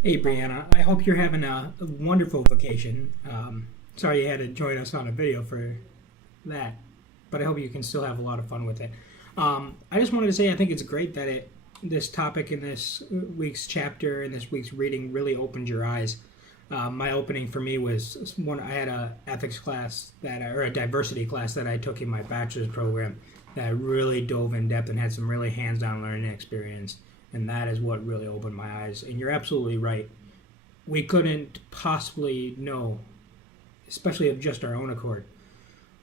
Hey, Brianna. I hope you're having a wonderful vacation. Sorry you had to join us on a video for that, but I hope you can still have a lot of fun with it. I just wanted to say I think it's great that this topic in this week's chapter and this week's reading really opened your eyes. My opening for me was one. I had a ethics class or a diversity class that I took in my bachelor's program that really dove in depth and had some really hands-on learning experience, and that is what really opened my eyes. And you're absolutely right. We couldn't possibly know, especially of just our own accord,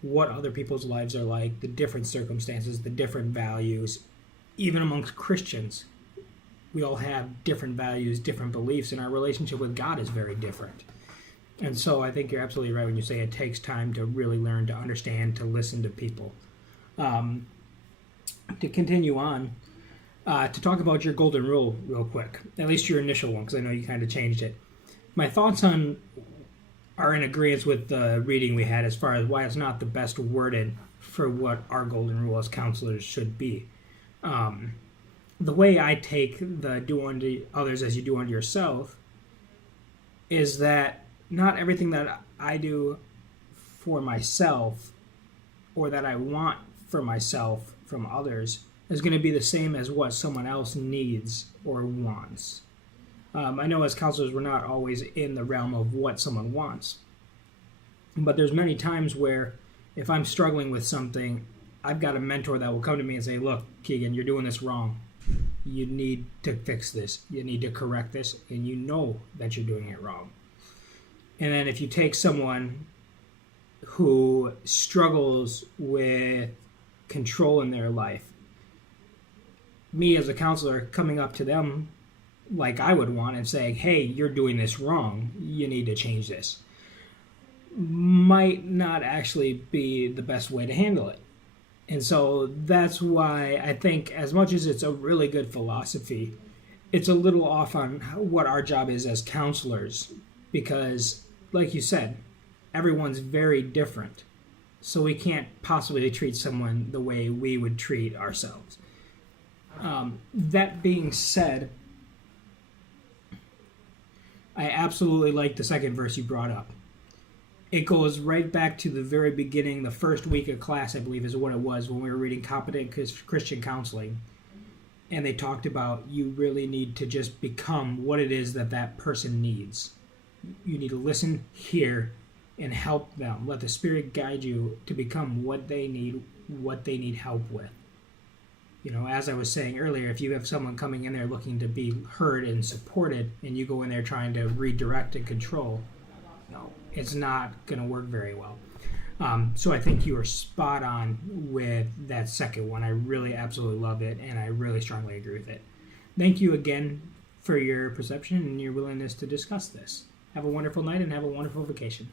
what other people's lives are like, the different circumstances, the different values. Even amongst Christians, we all have different values, different beliefs, and our relationship with God is very different. And so I think you're absolutely right when you say it takes time to really learn to understand, to listen to people. To continue on, to talk about your golden rule real quick, at least your initial one, because I know you kind of changed it. My thoughts on are in agreement with the reading we had as far as why it's not the best worded for what our golden rule as counselors should be. The way I take the do unto others as you do unto yourself is that not everything that I do for myself or that I want for myself from others is going to be the same as what someone else needs or wants. I know as counselors we're not always in the realm of what someone wants, but there's many times where if I'm struggling with something, I've got a mentor that will come to me and say, look, Keegan, you're doing this wrong. You need to fix this. You need to correct this, and you know that you're doing it wrong. And then if you take someone who struggles with control in their life, me as a counselor coming up to them like I would want and saying, hey, you're doing this wrong, you need to change this, might not actually be the best way to handle it. And so that's why I think as much as it's a really good philosophy, it's a little off on what our job is as counselors because, like you said, everyone's very different. So we can't possibly treat someone the way we would treat ourselves. That being said, I absolutely like the second verse you brought up. It goes right back to the very beginning, the first week of class, I believe is what it was, when we were reading Competent Christian Counseling. And they talked about you really need to just become what it is that that person needs. You need to listen, hear, and help them. Let the Spirit guide you to become what they need help with. You know, as I was saying earlier, if you have someone coming in there looking to be heard and supported, and you go in there trying to redirect and control, no, it's not going to work very well. So I think you are spot on with that second one. I really absolutely love it, and I really strongly agree with it. Thank you again for your perception and your willingness to discuss this. Have a wonderful night and have a wonderful vacation.